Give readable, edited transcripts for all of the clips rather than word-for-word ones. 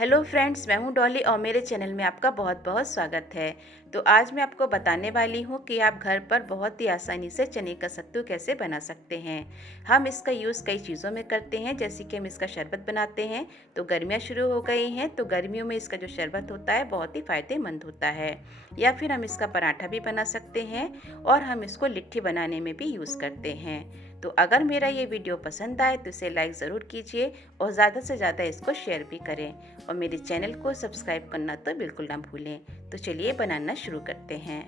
Hello friends, मैं हूं डॉली और मेरे चैनल में आपका बहुत बहुत स्वागत है। तो आज मैं आपको बताने वाली हूं कि आप घर पर बहुत ही आसानी से चने का सत्तू कैसे बना सकते हैं। हम इसका यूज़ कई चीज़ों में करते हैं, जैसे कि हम इसका शरबत बनाते हैं। तो गर्मियां शुरू हो गई हैं, तो गर्मियों में इसका जो शरबत होता है बहुत ही फ़ायदेमंद होता है। या फिर हम इसका पराठा भी बना सकते हैं और हम इसको लिट्टी बनाने में भी यूज़ करते हैं। तो अगर मेरा ये वीडियो पसंद आए तो इसे लाइक ज़रूर कीजिए और ज़्यादा से ज़्यादा इसको शेयर भी करें और मेरे चैनल को सब्सक्राइब करना तो बिल्कुल ना भूलें। तो चलिए बनाना शुरू करते हैं।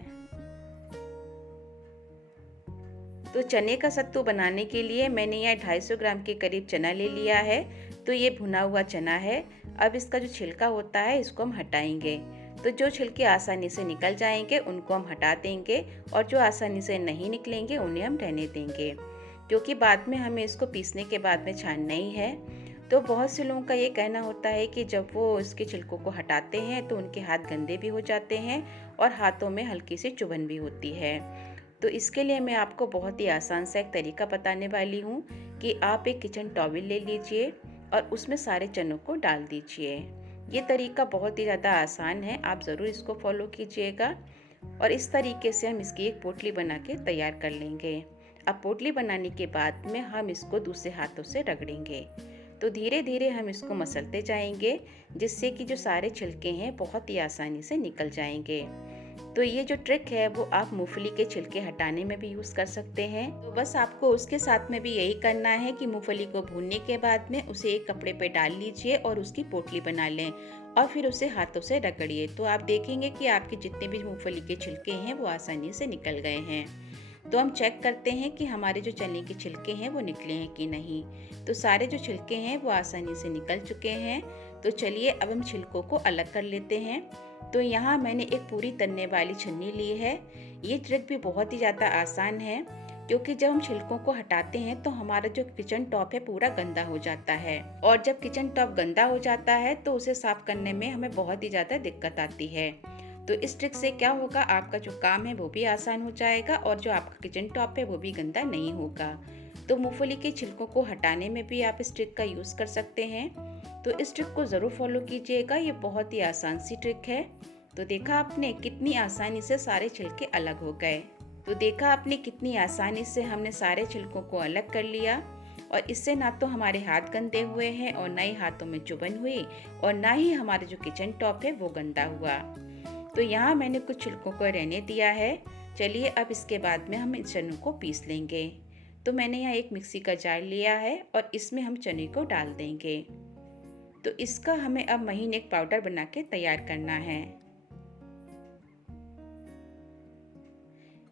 तो चने का सत्तू बनाने के लिए मैंने यहाँ 250 ग्राम के करीब चना ले लिया है। तो ये भुना हुआ चना है। अब इसका जो छिलका होता है इसको हम हटाएंगे। तो जो छिलके आसानी से निकल जाएंगे उनको हम हटा देंगे और जो आसानी से नहीं निकलेंगे उन्हें हम रहने देंगे, क्योंकि बाद में हमें इसको पीसने के बाद में छानना ही है। तो बहुत से लोगों का ये कहना होता है कि जब वो इसके छिलकों को हटाते हैं तो उनके हाथ गंदे भी हो जाते हैं और हाथों में हल्की सी चुभन भी होती है। तो इसके लिए मैं आपको बहुत ही आसान सा एक तरीका बताने वाली हूँ कि आप एक किचन टॉवल ले लीजिए और उसमें सारे चनों को डाल दीजिए। ये तरीका बहुत ही ज़्यादा आसान है, आप ज़रूर इसको फॉलो कीजिएगा। और इस तरीके से हम इसकी एक पोटली बना के तैयार कर लेंगे। अब पोटली बनाने के बाद में हम इसको दूसरे हाथों से रगड़ेंगे। तो धीरे धीरे हम इसको मसलते जाएंगे, जिससे कि जो सारे छिलके हैं बहुत ही आसानी से निकल जाएंगे। तो ये जो ट्रिक है वो आप मूंगफली के छिलके हटाने में भी यूज़ कर सकते हैं। तो बस आपको उसके साथ में भी यही करना है कि मूंगफली को भूनने के बाद में उसे एक कपड़े पे डाल लीजिए और उसकी पोटली बना लें और फिर उसे हाथों से रगड़िए। तो आप देखेंगे कि आपके जितने भी मूंगफली के छिलके हैं वो आसानी से निकल गए हैं। तो हम चेक करते हैं कि हमारे जो चने के छिलके हैं वो निकले हैं कि नहीं। तो सारे जो छिलके हैं वो आसानी से निकल चुके हैं। तो चलिए अब हम छिलकों को अलग कर लेते हैं। तो यहाँ मैंने एक पूरी तलने वाली छन्नी ली है। ये ट्रिक भी बहुत ही ज़्यादा आसान है, क्योंकि जब हम छिलकों को हटाते हैं तो हमारा जो किचन टॉप है पूरा गंदा हो जाता है और जब किचन टॉप गंदा हो जाता है तो उसे साफ करने में हमें बहुत ही ज़्यादा दिक्कत आती है। तो इस ट्रिक से क्या होगा, आपका जो काम है वो भी आसान हो जाएगा और जो आपका किचन टॉप है वो भी गंदा नहीं होगा। तो मूंगफली के छिलकों को हटाने में भी आप इस ट्रिक का यूज़ कर सकते हैं। तो इस ट्रिक को ज़रूर फॉलो कीजिएगा, ये बहुत ही आसान सी ट्रिक है। तो देखा आपने कितनी आसानी से सारे छिलके अलग हो गए। तो देखा आपने कितनी आसानी से हमने सारे छिलकों को अलग कर लिया और इससे ना तो हमारे हाथ गंदे हुए हैं और ना ही हाथों में चुभन हुई और ना ही हमारा जो किचन टॉप है वो गंदा हुआ। तो यहाँ मैंने कुछ छिलकों को रहने दिया है। चलिए अब इसके बाद में हम इन चनों को पीस लेंगे। तो मैंने यहाँ एक मिक्सी का जार लिया है और इसमें हम चने को डाल देंगे। तो इसका हमें अब महीन एक पाउडर बना के तैयार करना है।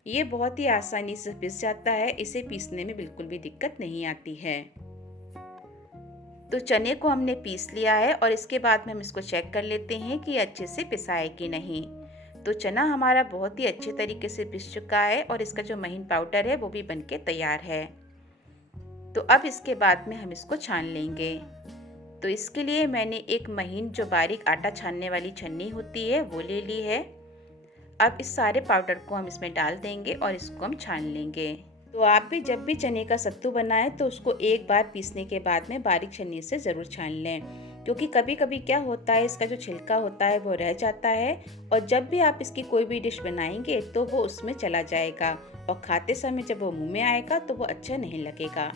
ये बहुत ही आसानी से पिस जाता है, इसे पीसने में बिल्कुल भी दिक्कत नहीं आती है। तो चने को हमने पीस लिया है और इसके बाद में हम इसको चेक कर लेते हैं कि अच्छे से पिसा है कि नहीं। तो चना हमारा बहुत ही अच्छे तरीके से पिस चुका है और इसका जो महीन पाउडर है वो भी बनके तैयार है। तो अब इसके बाद में हम इसको छान लेंगे। तो इसके लिए मैंने एक महीन जो बारीक आटा छानने वाली छन्नी होती है वो ले ली है। अब इस सारे पाउडर को हम इसमें डाल देंगे और इसको हम छान लेंगे। तो आप भी जब भी चने का सत्तू बनाएं तो उसको एक बार पीसने के बाद में बारीक छन्नी से ज़रूर छान लें, क्योंकि कभी कभी क्या होता है इसका जो छिलका होता है वो रह जाता है और जब भी आप इसकी कोई भी डिश बनाएंगे तो वो उसमें चला जाएगा और खाते समय जब वो मुंह में आएगा तो वो अच्छा नहीं लगेगा।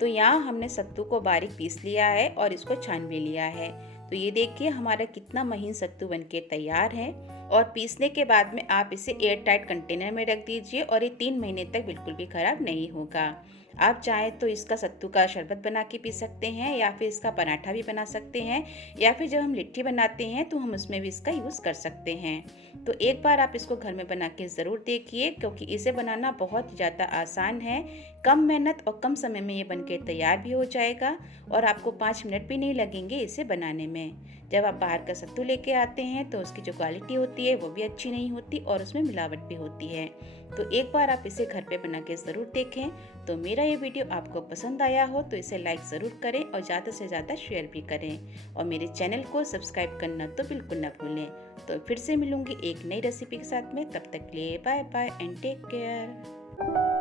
तो यहाँ हमने सत्तू को बारीक पीस लिया है और इसको छान भी लिया है। तो ये देखिए हमारा कितना महीन सत्तू बनके तैयार है। और पीसने के बाद में आप इसे एयर टाइट कंटेनर में रख दीजिए और ये 3 महीने तक बिल्कुल भी ख़राब नहीं होगा। आप चाहें तो इसका सत्तू का शरबत बना के पी सकते हैं या फिर इसका पराठा भी बना सकते हैं या फिर जब हम लिट्टी बनाते हैं तो हम उसमें भी इसका यूज़ कर सकते हैं। तो एक बार आप इसको घर में बना के ज़रूर देखिए, क्योंकि इसे बनाना बहुत ज़्यादा आसान है। कम मेहनत और कम समय में ये बनके तैयार भी हो जाएगा और आपको 5 मिनट भी नहीं लगेंगे इसे बनाने में। जब आप बाहर का सत्तू लेके आते हैं तो उसकी जो क्वालिटी होती है वो भी अच्छी नहीं होती और उसमें मिलावट भी होती है। तो एक बार आप इसे घर पे बना के ज़रूर देखें। तो मेरा ये वीडियो आपको पसंद आया हो तो इसे लाइक ज़रूर करें और ज़्यादा से ज़्यादा शेयर भी करें और मेरे चैनल को सब्सक्राइब करना तो बिल्कुल ना भूलें। तो फिर से मिलूंगी एक नई रेसिपी के साथ में, तब तक के लिए bye bye and take care.